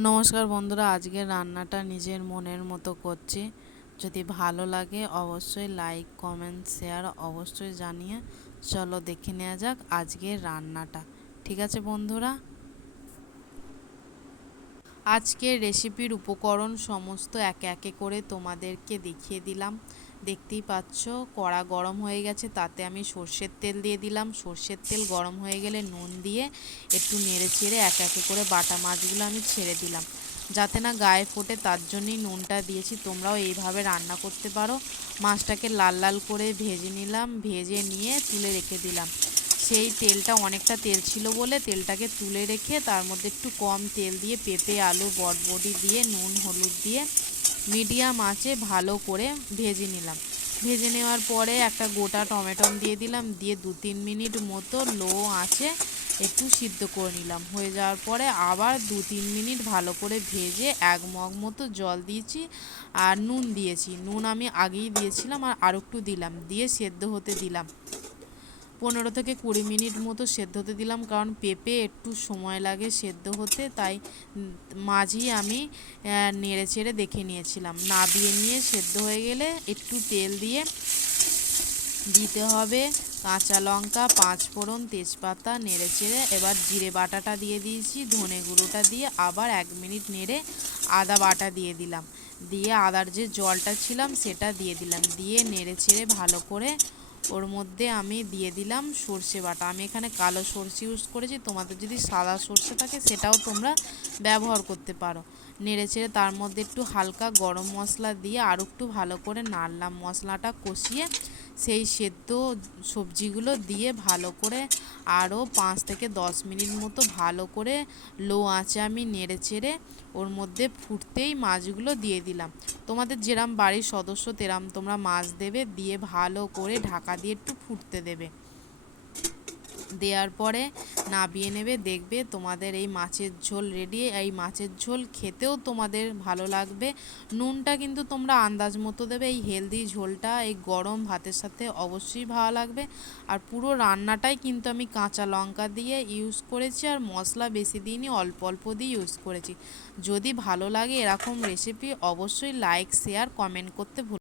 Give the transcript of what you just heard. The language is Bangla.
নমস্কার বন্ধুরা, আজকের রান্নাটা নিজের মনের মতো করছি। যদি ভালো লাগে অবশ্যই লাইক কমেন্ট শেয়ার অবশ্যই জানিয়ে চলো দেখে নেওয়া যাক আজকের রান্নাটা। ঠিক আছে বন্ধুরা, আজকের রেসিপির উপকরণ সমস্ত একে একে করে তোমাদেরকে দেখিয়ে দিলাম। দেখতেই পাচ্ছ কড়া গরম হয়ে গেছে, তাতে আমি সর্ষের তেল দিয়ে দিলাম। সর্ষের তেল গরম হয়ে গেলে নুন দিয়ে একটু নেড়ে চেড়ে একে একে করে বাটা মাছগুলো আমি ছেড়ে দিলাম, যাতে না গায়ে ফোটে, তার জন্যই নুনটা দিয়েছি। তোমরাও এইভাবে রান্না করতে পারো। মাছটাকে লাল লাল করে ভেজে নিলাম, ভেজে নিয়ে তুলে রেখে দিলাম। সেই তেলটা অনেকটা তেল ছিল বলে তেলটাকে তুলে রেখে তার মধ্যে একটু কম তেল দিয়ে পেঁপে আলু বটবটি দিয়ে নুন হলুদ দিয়ে মিডিয়াম আঁচে ভালো করে ভেজে নিলাম। ভেজে নেওয়ার পরে একটা গোটা টমেটো দিয়ে দিলাম, দিয়ে 2-3 মিনিট মতো লো আঁচে একটু সিদ্ধ করে নিলাম। হয়ে যাওয়ার পরে আবার 2-3 মিনিট ভালো করে ভেজে 1 মগ মতো জল দিয়েছি আর নুন দিয়েছি। নুন আমি আগেই দিয়েছিলাম আর আরও একটু দিলাম, দিয়ে সেদ্ধ হতে দিলাম। 15 থেকে 20 মিনিট মতো সেদ্ধ হতে দিলাম, কারণ পেঁপে একটু সময় লাগে সেদ্ধ হতে, তাই মাঝেই আমি নেড়ে চেড়ে দেখে নিয়েছিলাম। নাবিয়ে নিয়ে সেদ্ধ হয়ে গেলে একটু তেল দিয়ে দিতে হবে কাঁচা লঙ্কা, 5 ফোড়ন, তেজপাতা, নেড়ে চেড়ে এবার জিরে বাটাটা দিয়ে দিয়েছি, ধনে গুঁড়োটা দিয়ে আবার 1 মিনিট নেড়ে আদা বাটা দিয়ে দিলাম, দিয়ে আদার যে জলটা ছিলাম সেটা দিয়ে দিলাম, দিয়ে নেড়ে চেড়ে ভালো করে ওর মধ্যে আমি দিয়ে দিলাম সর্ষে বাটা। আমি এখানে কালো সর্ষে ইউজ করেছি, তোমাদের যদি সাদা সর্ষে থাকে সেটাও তোমরা ব্যবহার করতে পারো। নেড়ে চেড়ে তার মধ্যে একটু হালকা গরম মশলা দিয়ে আরও একটু ভালো করে নাড়লাম। মশলাটা কষিয়ে সেই সেদ্ধ সবজিগুলো দিয়ে ভালো করে আরও 5 থেকে 10 মিনিট মতো ভালো করে লো আঁচে আমি নেড়ে চেড়ে ওর মধ্যে ফুটতেই মাছগুলো দিয়ে দিলাম। তোমাদের যেরম বাড়ির সদস্য তেরাম তোমরা মাছ দেবে, দিয়ে ভালো করে ঢাকা দিয়ে একটু ফুটতে দেবে। দেওয়ার পরে নাবিয়ে নেবে, দেখবে তোমাদের এই মাছের ঝোল রেডি। এই মাছের ঝোল খেতেও তোমাদের ভালো লাগবে। নুনটা কিন্তু তোমরা আন্দাজ মতো দেবে। এই হেলদি ঝোলটা এই গরম ভাতের সাথে অবশ্যই ভালো লাগবে। আর পুরো রান্নাটাই কিন্তু আমি কাঁচা লঙ্কা দিয়ে ইউজ করেছি, আর মশলা বেশি দিইনি, অল্প অল্প দিয়ে ইউজ করেছি। যদি ভালো লাগে এরকম রেসিপি অবশ্যই লাইক শেয়ার কমেন্ট করতে ভুল